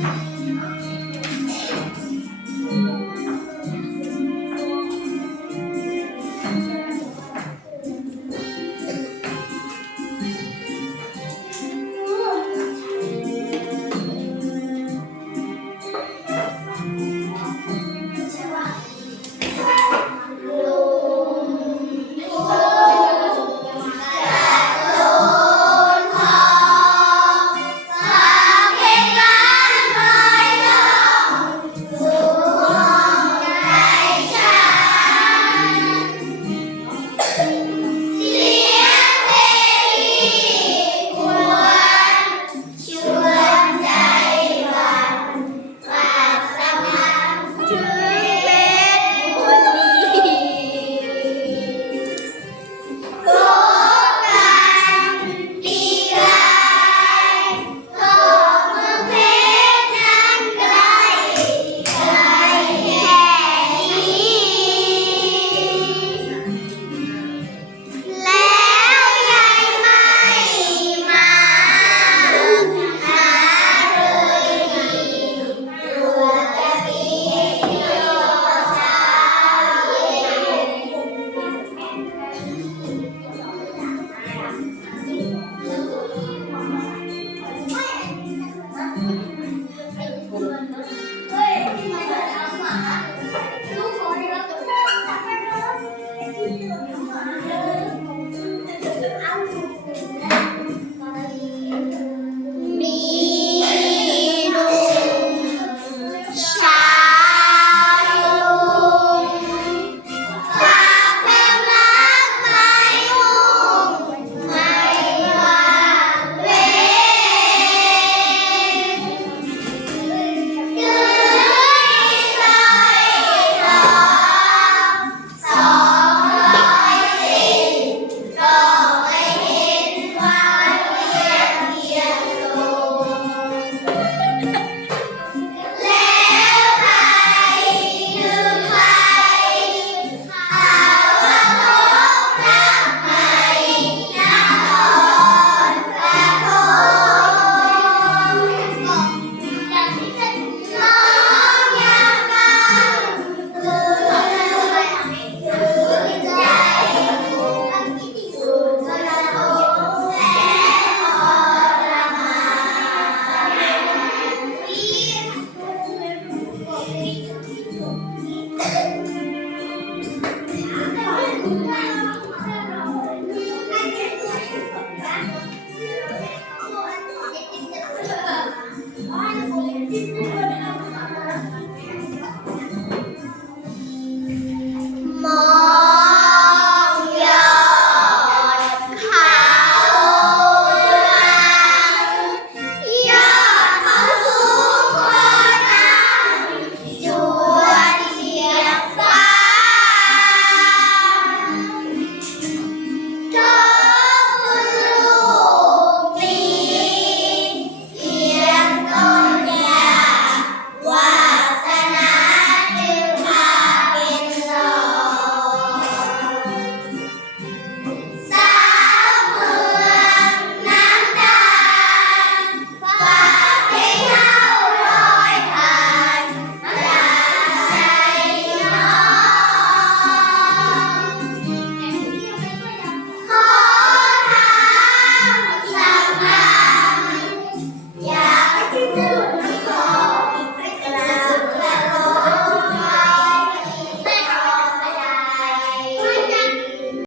you. I'm